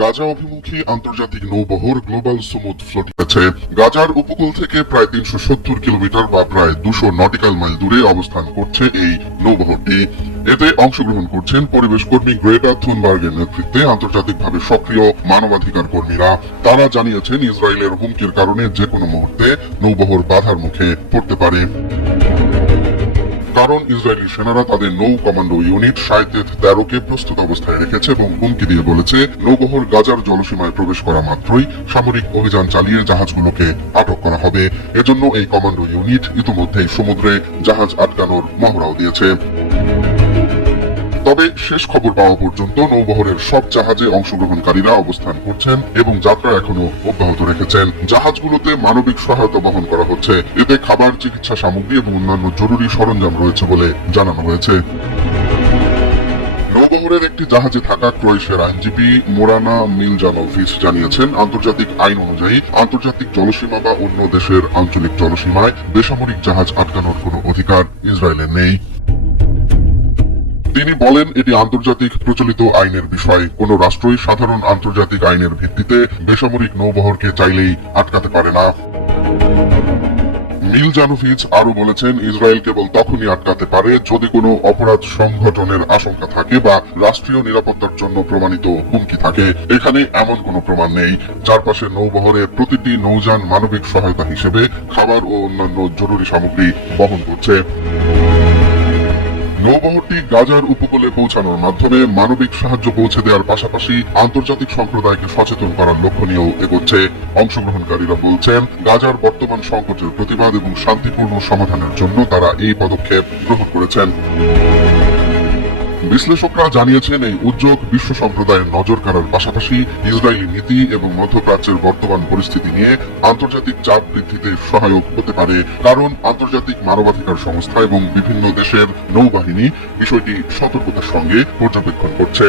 গাজা অভিমুখী আন্তর্জাতিক নৌবহর global smooth floating আছে। গাজার উপকূল থেকে প্রায় 370 কিলোমিটার বা প্রায় 200 নটিক্যাল মাইল দূরে অবস্থান করছে এই নৌবহরটি। এতে অংশগ্রহণ করছেন পরিবেশ কর্মী গ্রেটা থুনবার্গের নেতৃত্বে আন্তর্জাতিকভাবে সক্রিয় মানবাধিকার কর্মীরা। তারা জানিয়েছেন ইসরায়েলের হুমকির কারণে যে কোনো মুহূর্তে নৌবহর বাধার মুখে পড়তে পারে, কারণ ইসরায়েলি সেনারা তাদের নৌ কমান্ডো ইউনিট শায়েতেত 13কে প্রস্তুত অবস্থায় রেখেছে এবং হুমকি দিয়ে বলেছে নৌবহর গাজার জলসীমায় প্রবেশ করা মাত্রই সামরিক অভিযান চালিয়ে জাহাজগুলোকে আটক করা হবে। এজন্য এই কমান্ডো ইউনিট ইতিমধ্যেই সমুদ্রে জাহাজ আটকানোর মহড়াও দিয়েছে। তবে শেষ খবর পাওয়া পর্যন্ত নৌবহরের সব জাহাজে অংশগ্রহণকারীরা অবস্থান করছেন এবং যাত্রা এখনো অব্যাহত রেখেছেন। জাহাজগুলোতে মানবিক সহায়তা বহন করা হচ্ছে। এতে খাবার, চিকিৎসা সামগ্রী এবং অন্যান্য জরুরি সরঞ্জাম রয়েছে বলে জানানো হয়েছে। নৌবহরের একটি জাহাজে থাকা ক্রোয়েশিয়ার আইনজীবী মোরানা মিলজানোভিচ জানিয়েছেন, আন্তর্জাতিক আইন অনুযায়ী আন্তর্জাতিক জলসীমা বা অন্য দেশের আঞ্চলিক জলসীমায় বেসামরিক জাহাজ আটকানোর কোনো অধিকার ইসরায়েলের নেই। তিনি বলেন, এটি আন্তর্জাতিক প্রচলিত আইনের বিষয়। কোন রাষ্ট্রই সাধারণ আন্তর্জাতিক আইনের ভিত্তিতে বেসামরিক নৌবহরকে চাইলেই আটকাতে পারে না। মিলজানোভিচ আরো বলেছেন, ইসরায়েল কেবল তখনই আটকাতে পারে যদি কোনো অপরাধ সংঘটনের আশঙ্কা থাকে বা রাষ্ট্রীয় নিরাপত্তার জন্য প্রমাণিত হুমকি থাকে। এখানে এমন কোনো প্রমাণ নেই। চারপাশের নৌবহরের প্রতিটি নৌযান মানবিক সহায়তা হিসেবে খাবার ও অন্যান্য জরুরি সামগ্রী বহন করছে। নৌবহরটি গাজার উপকূলে পৌঁছানোর মাধ্যমে মানবিক সাহায্য পৌঁছে দেওয়ার পাশাপাশি আন্তর্জাতিক সম্প্রদায়কে সচেতন করার লক্ষ্য নিয়েও এগোচ্ছে। অংশগ্রহণকারীরা বলছেন, গাজার বর্তমান সংকটের প্রতিবাদ এবং শান্তিপূর্ণ সমাধানের জন্য তারা এই পদক্ষেপ গ্রহণ করেছেন। বিশ্লেষকরা জানিয়েছেন, এই উদ্যোগ বিশ্ব সম্প্রদায়ের নজর কাড়ার পাশাপাশি ইসরায়েলি নীতি এবং মধ্যপ্রাচ্যের বর্তমান পরিস্থিতি নিয়ে আন্তর্জাতিক চাপ বৃদ্ধিতে সহায়ক হতে পারে, কারণ আন্তর্জাতিক মানবাধিকার সংস্থা এবং বিভিন্ন দেশের নৌবাহিনী বিষয়টি সতর্কতার সঙ্গে পর্যবেক্ষণ করছে।